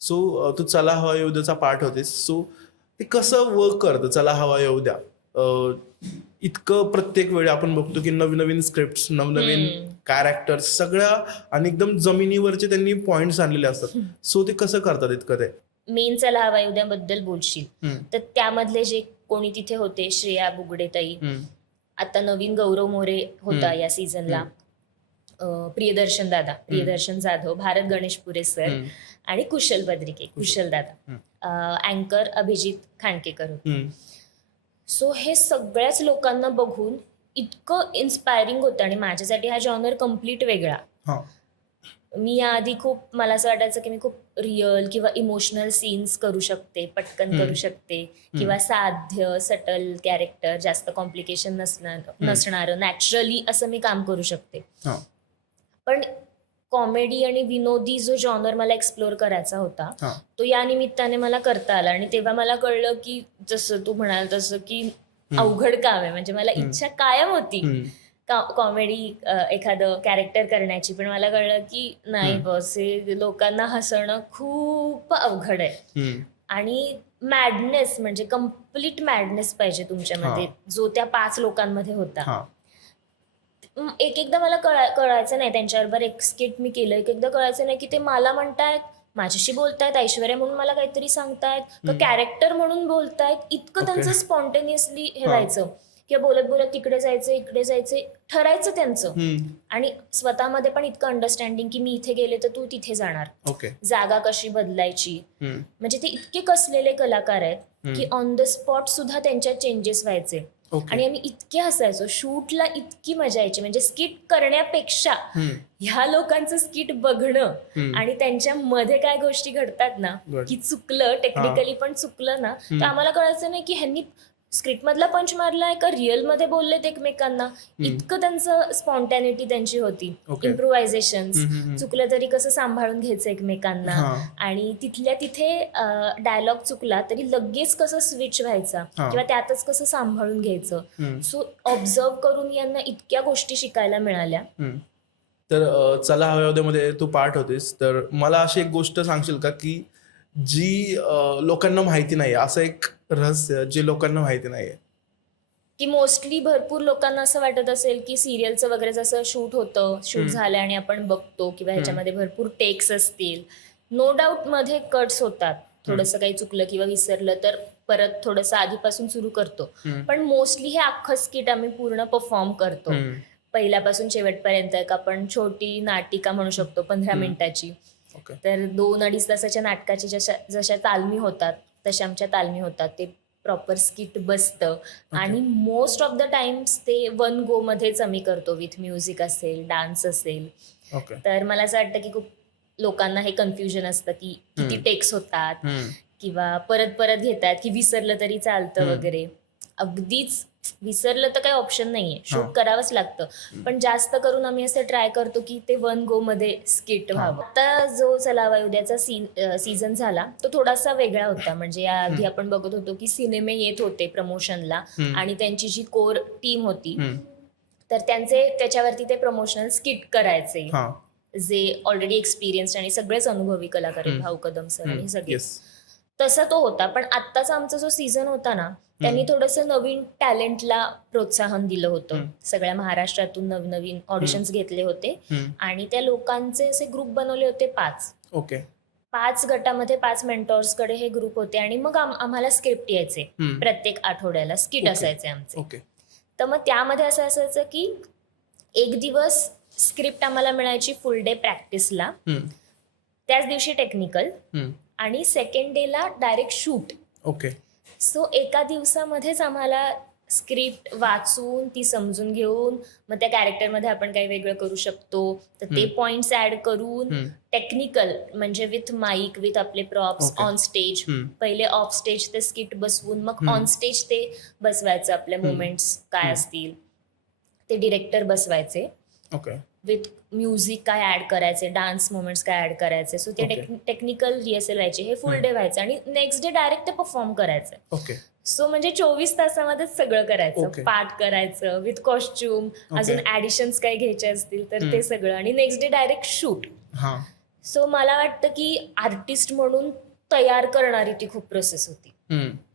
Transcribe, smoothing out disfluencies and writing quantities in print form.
So तू चला हवा येऊ द्याचा पार्ट होतेस. सो ते कसं वर्क करतं चला हवा येऊ द्या? इतकं प्रत्येक वेळी आपण बघतो की नवीन नवीन स्क्रिप्ट, नवनवीन कॅरेक्टर्स सगळ्या आणि एकदम जमिनीवरचे त्यांनी पॉइंट्स आणलेले असतात. सो ते कसं करतात इतकं ते? मेन चला हवा येऊ द्याबद्दल बोलशील तर त्यामधले जे कोणी तिथे होते, श्रेया बुगडेताई, आता नवीन गौरव मोरे होता या सीझनला, प्रियदर्शन दादा, प्रियदर्शन जाधव, भारत गणेशपुरे सर आणि कुशल बद्रिके, कुशल दादा, अँकर अभिजित खांडकेकर होते. सो हे सगळ्याच लोकांना बघून इतकं इन्स्पायरिंग होतं आणि माझ्यासाठी हा जॉनर कम्प्लीट वेगळा. मी याआधी खूप मला असं वाटायचं की मी खूप रिअल किंवा इमोशनल सीन्स करू शकते, पटकन करू शकते, किंवा साध्य सटल कॅरेक्टर, जास्त कॉम्प्लिकेशन नसणारं नॅचरली असं मी काम करू शकते. पण कॉमेडी आणि विनोदी जो जॉनर मला एक्सप्लोर करायचा होता तो या निमित्ताने मला करता आला. आणि तेव्हा मला कळलं की जसं तू म्हणाल तसं की अवघड काम आहे. म्हणजे मला इच्छा कायम होती कॉमेडी एखादं कॅरेक्टर करण्याची, पण मला कळलं की नाही बस, हे लोकांना हसवणं खूप अवघड आहे. आणि मॅडनेस म्हणजे कम्प्लीट मॅडनेस पाहिजे तुमच्यामध्ये, जो त्या 5 लोकांमध्ये होता. एकदा मला कळायचं नाही, त्यांच्याबरोबर एक स्किट मी केलं, एकदा कळायचं नाही की ते मला म्हणतायत, माझ्याशी बोलतायत, ऐश्वर्या म्हणून मला काहीतरी सांगतायत, का कॅरेक्टर म्हणून बोलतायत. इतकं त्यांचं स्पॉन्टेनियसली हे व्हायचं किंवा बोलत बोलत तिकडे जायचं इकडे जायचे, ठरायचं त्यांचं. आणि स्वतःमध्ये पण इतकं अंडरस्टँडिंग की मी इथे गेले तर तू तिथे जाणार, जागा कशी बदलायची. म्हणजे ते इतके कसलेले कलाकार आहेत की ऑन द स्पॉट सुद्धा त्यांच्यात चेंजेस व्हायचे. आणि आम्ही इतके हसायचो, शूटला इतकी मजा यायची. म्हणजे स्किट करण्यापेक्षा ह्या लोकांचं स्किट बघणं आणि त्यांच्या मध्ये काय गोष्टी घडतात ना, की चुकलं टेक्निकली पण चुकलं ना, तर आम्हाला कळायचं नाही की ह्यांनी स्क्रिप्ट मधला पंच मारलाय का रिअल मध्ये बोललेत एकमेकांना. इतकं त्यांचं स्पॉन्टॅनिटी त्यांची होती, इम्प्रोव्हायझेशन, चुकलं तरी कसं सांभाळून घ्यायचं एकमेकांना. आणि तिथल्या तिथे डायलॉग चुकला तरी लगेच कसं स्विच व्हायचा किंवा त्यातच कसं सांभाळून घ्यायचं. सो ऑब्झर्व करून यांना इतक्या गोष्टी शिकायला मिळाल्या. तर चला हव्यामध्ये तू पार्ट होतीस, तर मला अशी एक गोष्ट सांगशील का की जी लोकांना माहिती नाही, असं एक रहस्य जे लोकांना माहिती नाहीये? की मोस्टली भरपूर लोकांना असं वाटत असेल की सिरियलचं वगैरे जसं शूट होतं, शूट झालं आणि आपण बघतो किंवा ह्याच्यामध्ये भरपूर टेक्स असतील, नो डाऊट मध्ये कट्स होतात, थोडंसं काही चुकलं किंवा विसरलं तर परत थोडंसं आधीपासून सुरू करतो. पण मोस्टली हे अख्खं स्किट आम्ही पूर्ण परफॉर्म करतो पहिल्यापासून शेवटपर्यंत. एक आपण छोटी नाटिका म्हणू शकतो 15 मिनिटाची. तर 2-2.5 तासाच्या नाटकाची जशा तालमी होतात तशा आमच्या तालमी होतात. ते प्रॉपर स्किट बसतं आणि मोस्ट ऑफ द टाइम्स ते 1 गो मध्येच आम्ही करतो, विथ म्युझिक असेल, डान्स असेल. तर मला असं वाटतं की खूप लोकांना हे कन्फ्युजन असतं की किती टेक्स होतात किंवा परत परत घेतात की विसरलं तरी चालतं वगैरे. अगदीच विसरलं तर काही ऑप्शन नाहीये, शूट करावंच लागतं. पण जास्त करून आम्ही असं ट्राय करतो की ते 1 गो मध्ये स्किट व्हावं. आता जो चला हवा येऊ द्याचा सीझन झाला तो थोडासा वेगळा होता. म्हणजे याआधी आपण बघत होतो की सिनेमे येत होते प्रमोशनला आणि त्यांची जी कोर टीम होती तर त्याच्यावरती ते प्रमोशनल स्किट करायचे, जे ऑलरेडी एक्सपिरियन्स्ड आणि सगळेच अनुभवी कलाकार आहेत, भाऊ कदम सर आणि सगळे. तसा तो होता. पण आत्ताचा आमचा जो सीझन होता ना, त्यांनी थोडंसं नवीन टॅलेंटला प्रोत्साहन दिलं होतं. सगळ्या महाराष्ट्रातून नवनवीन ऑडिशन्स घेतले होते आणि त्या लोकांचे असे ग्रुप बनवले होते 5. 5 गटामध्ये 5 मेंटॉर्सकडे हे ग्रुप होते आणि मग आम्हाला स्क्रिप्ट यायचे. प्रत्येक आठवड्याला स्किट असायचे आमचे. तर मग त्यामध्ये असं असायचं की एक दिवस स्क्रिप्ट आम्हाला मिळायची फुल डे प्रॅक्टिसला, त्याच दिवशी टेक्निकल आणि सेकंड डेला डायरेक्ट शूट. सो एका दिवसामध्येच आम्हाला स्क्रिप्ट वाचून ती समजून घेऊन मग त्या कॅरेक्टरमध्ये आपण काही वेगळं करू शकतो तर ते पॉइंट्स ऍड करून टेक्निकल म्हणजे विथ माईक, विथ आपले प्रॉप्स ऑन स्टेज, पहिले ऑफ स्टेज ते स्किट बसवून मग ऑन स्टेज ते बसवायचं. आपले मुवमेंट्स काय असतील ते डिरेक्टर बसवायचे, विथ म्युझिक काय ऍड करायचे, डान्स मुवमेंट्स काय ऍड करायचे. सो ते टेक्निकल रिहर्सल व्हायचे, हे फुल डे व्हायचं आणि नेक्स्ट डे डायरेक्ट ते परफॉर्म करायचं. सो म्हणजे 24 तासामध्येच सगळं करायचं, पाठ करायचं विथ कॉस्ट्युम, अजून ऍडिशन्स काय घ्यायचे असतील तर ते सगळं, आणि next day direct shoot. So मला वाटतं की आर्टिस्ट म्हणून तयार करणारी ती खूप प्रोसेस होती.